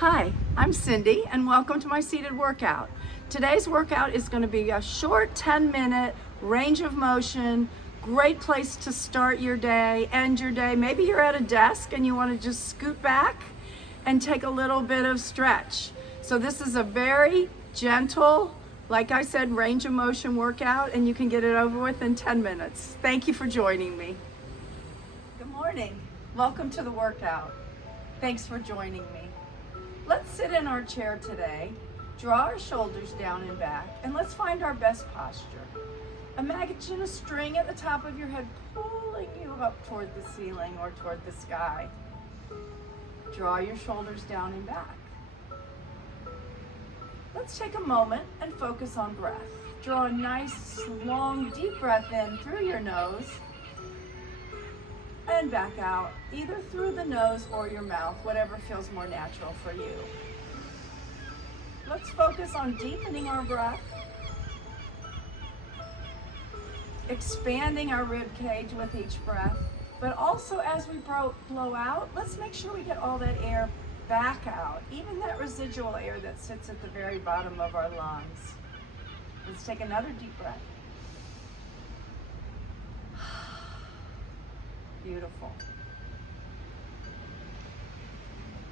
Hi, I'm Cindy and welcome to my seated workout. Today's workout is going to be a short 10-minute range of motion, great place to start your day, end your day. Maybe you're at a desk and you want to just scoot back and take a little bit of stretch. So this is a very gentle, like I said, range of motion workout, and you can get it over with in 10 minutes. Thank you for joining me. Good morning. Welcome to the workout. Thanks for joining me. Let's sit in our chair today, draw our shoulders down and back, and let's find our best posture. Imagine a string at the top of your head pulling you up toward the ceiling or toward the sky. Draw your shoulders down and back. Let's take a moment and focus on breath. Draw a nice, long, deep breath in through your nose and back out, either through the nose or your mouth, whatever feels more natural for you. Let's focus on deepening our breath, expanding our rib cage with each breath, but also as we blow out, let's make sure we get all that air back out, even that residual air that sits at the very bottom of our lungs. Let's take another deep breath. Beautiful.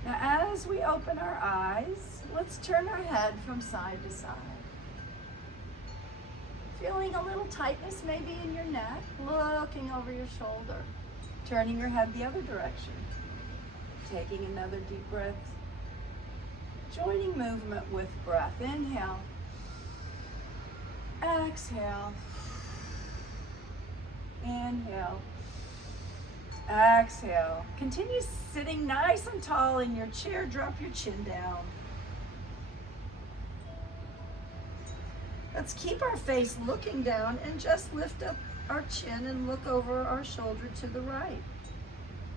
Now, as we open our eyes, let's turn our head from side to side. Feeling a little tightness maybe in your neck, looking over your shoulder, turning your head the other direction, taking another deep breath, joining movement with breath. Inhale, exhale, inhale, exhale. Continue sitting nice and tall in your chair. Drop your chin down. Let's keep our face looking down and just lift up our chin and look over our shoulder to the right.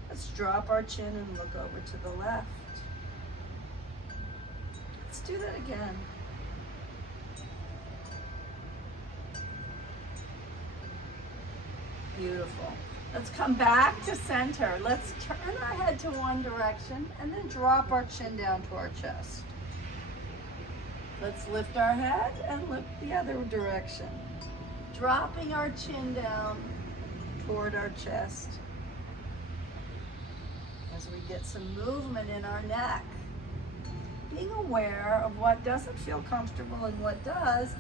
Let's drop our chin and look over to the left. Let's do that again. Beautiful. Let's come back to center. Let's turn our head to one direction and then drop our chin down to our chest. Let's lift our head and look the other direction. Dropping our chin down toward our chest. As we get some movement in our neck. Being aware of what doesn't feel comfortable and what does,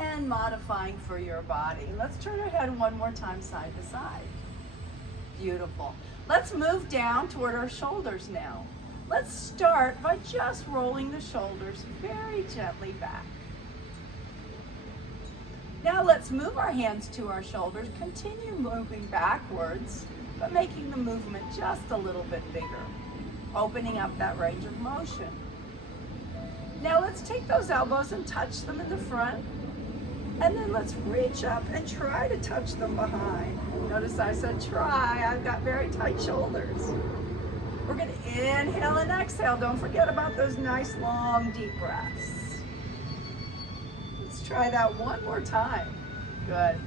and modifying for your body. Let's turn our head one more time side to side. Beautiful. Let's move down toward our shoulders now. Let's start by just rolling the shoulders very gently back. Now let's move our hands to our shoulders, continue moving backwards, but making the movement just a little bit bigger, opening up that range of motion. Now let's take those elbows and touch them in the front, and then let's reach up and try to touch them behind. Notice I said try, I've got very tight shoulders. We're gonna inhale and exhale. Don't forget about those nice long deep breaths. Let's try that one more time. Good.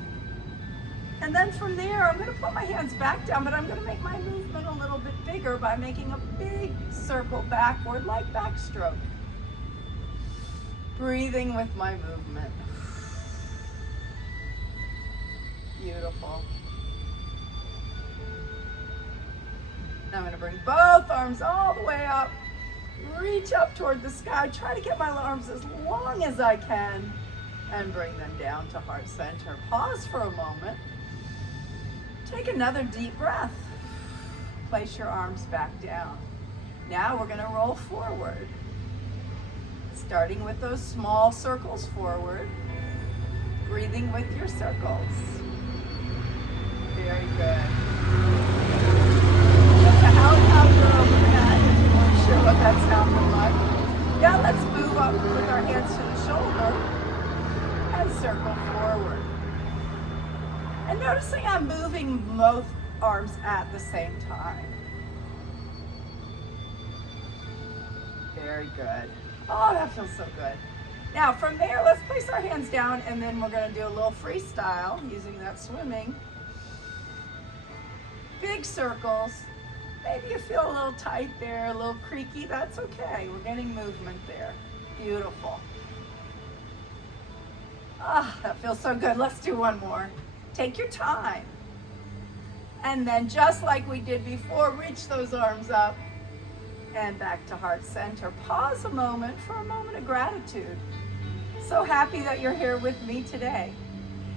And then from there, I'm gonna put my hands back down, but I'm gonna make my movement a little bit bigger by making a big circle backward, like backstroke. Breathing with my movement. Beautiful. Now I'm going to bring both arms all the way up, reach up toward the sky, try to get my arms as long as I can, and bring them down to heart center. Pause for a moment. Take another deep breath. Place your arms back down. Now we're going to roll forward, starting with those small circles forward, breathing with your circles. Very good. Just a helicopter overhead if you weren't sure what that sounded like. Now let's move up with our hands to the shoulder and circle forward. And noticing I'm moving both arms at the same time. Very good. Oh, that feels so good. Now from there, let's place our hands down and then we're going to do a little freestyle using that swimming. Big circles, Maybe you feel a little tight there, a little creaky. That's okay. We're getting movement there. Beautiful. Ah, that feels so good. Let's do one more. Take your time. And then just like we did before, reach those arms up and back to heart center. Pause a moment for a moment of gratitude. So happy that you're here with me today.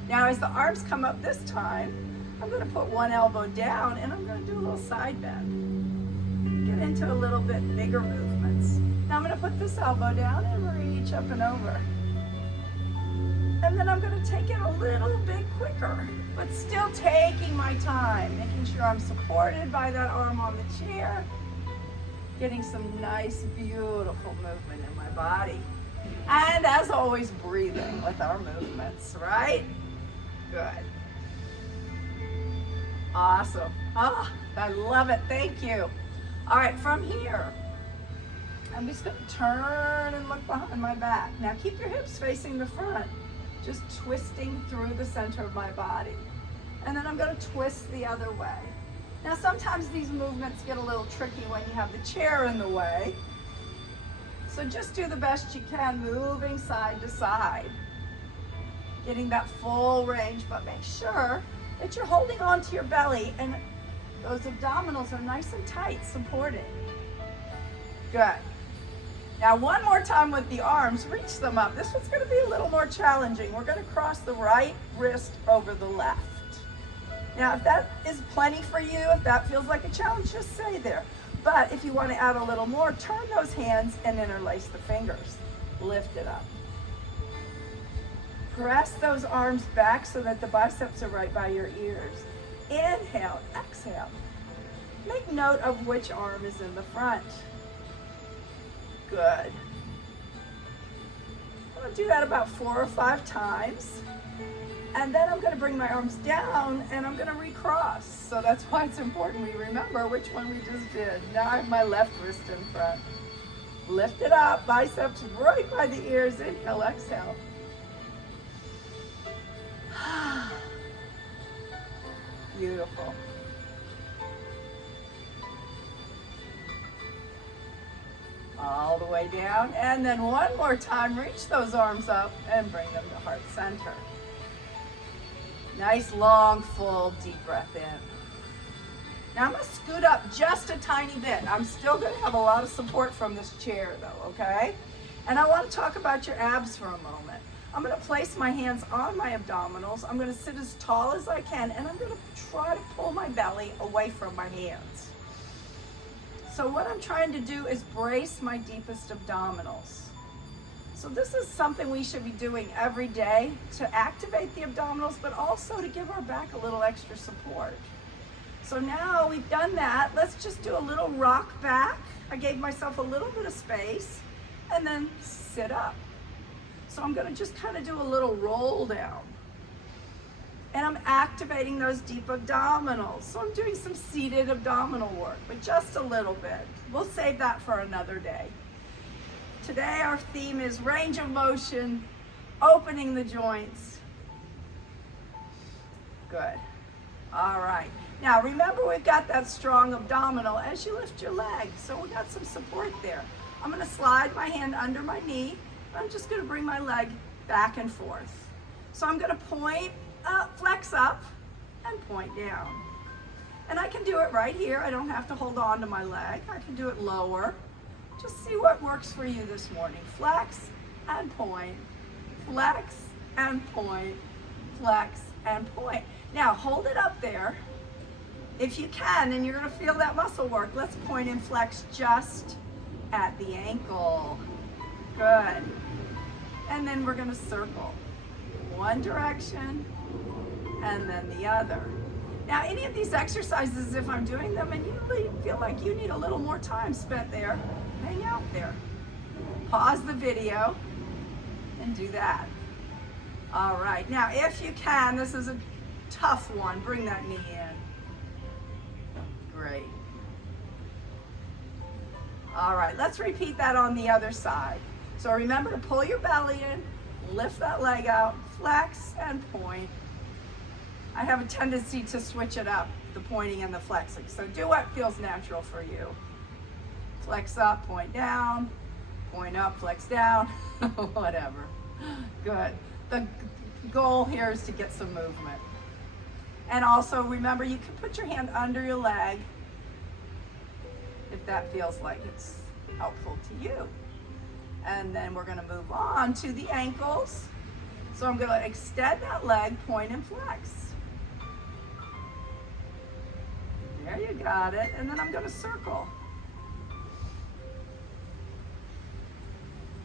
Now as the arms come up this time, I'm going to put one elbow down and I'm going to do a little side bend. Get into a little bit bigger movements. Now I'm going to put this elbow down and reach up and over. And then I'm going to take it a little bit quicker, but still taking my time, making sure I'm supported by that arm on the chair, getting some nice, beautiful movement in my body. And as always, breathing with our movements, right? Good. Awesome. Oh, I love it. Thank you. All right, from here, I'm just going to turn and look behind my back. Now keep your hips facing the front, just twisting through the center of my body. And then I'm going to twist the other way. Now sometimes these movements get a little tricky when you have the chair in the way. So just do the best you can, moving side to side, getting that full range, but make sure that you're holding on to your belly and those abdominals are nice and tight, supported. Good. Now one more time with the arms, reach them up. This one's going to be a little more challenging. We're going to cross the right wrist over the left. Now if that is plenty for you, if that feels like a challenge, just stay there. But if you want to add a little more, turn those hands and interlace the fingers. Lift it up. Press those arms back so that the biceps are right by your ears. Inhale, exhale. Make note of which arm is in the front. Good. I'm going to do that about 4 or 5 times. And then I'm going to bring my arms down and I'm going to recross. So that's why it's important we remember which one we just did. Now I have my left wrist in front. Lift it up, biceps right by the ears. Inhale, exhale. Beautiful. All the way down. And then one more time, reach those arms up and bring them to heart center. Nice, long, full, deep breath in. Now I'm going to scoot up just a tiny bit. I'm still going to have a lot of support from this chair though, okay? And I want to talk about your abs for a moment. I'm going to place my hands on my abdominals. I'm going to sit as tall as I can, and I'm going to try to pull my belly away from my hands. So what I'm trying to do is brace my deepest abdominals. So this is something we should be doing every day to activate the abdominals, but also to give our back a little extra support. So now we've done that, let's just do a little rock back. I gave myself a little bit of space, and then sit up. So I'm gonna just kind of do a little roll down. And I'm activating those deep abdominals. So I'm doing some seated abdominal work, but just a little bit. We'll save that for another day. Today our theme is range of motion, opening the joints. Good. All right. Now remember, we've got that strong abdominal as you lift your leg. So we got some support there. I'm gonna slide my hand under my knee. I'm just gonna bring my leg back and forth. So I'm gonna point up, flex up, and point down. And I can do it right here. I don't have to hold on to my leg. I can do it lower. Just see what works for you this morning. Flex and point, flex and point, flex and point. Now hold it up there. If you can, and you're gonna feel that muscle work, let's point and flex just at the ankle. Good. And then we're gonna circle. One direction and then the other. Now any of these exercises, if I'm doing them and you really feel like you need a little more time spent there, hang out there. Pause the video and do that. All right, now if you can, this is a tough one, bring that knee in. Great. All right, let's repeat that on the other side. So remember to pull your belly in, lift that leg out, flex and point. I have a tendency to switch it up. the pointing and the flexing. So do what feels natural for you. Flex up, point down, point up, flex down, whatever. Good. The goal here is to get some movement. And also remember, you can put your hand under your leg if that feels like it's helpful to you. And then we're gonna move on to the ankles. So I'm gonna extend that leg, point and flex. There you got it. And then I'm gonna circle.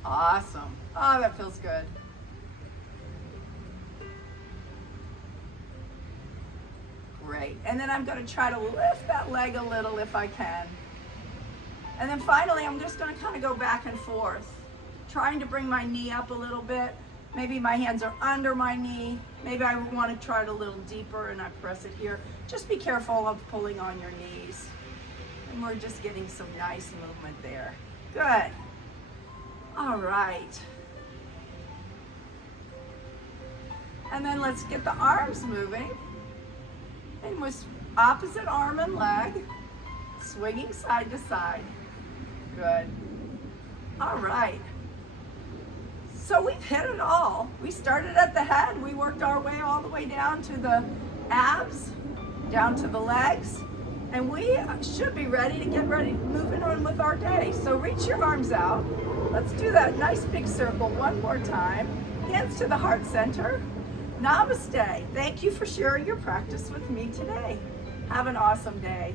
Awesome. Oh, that feels good. Great. And then I'm going to try to lift that leg a little if I can. And then finally, I'm just going to kind of go back and forth, trying to bring my knee up a little bit. Maybe my hands are under my knee. Maybe I want to try it a little deeper and I press it here. Just be careful of pulling on your knees. And we're just getting some nice movement there. Good. All right. And then let's get the arms moving. And with opposite arm and leg, swinging side to side. Good. All right. So we've hit it all. We started at the head. We worked our way all the way down to the abs, down to the legs. And we should be ready to get ready, moving on with our day. So reach your arms out. Let's do that nice big circle one more time. Hands to the heart center. Namaste. Thank you for sharing your practice with me today. Have an awesome day.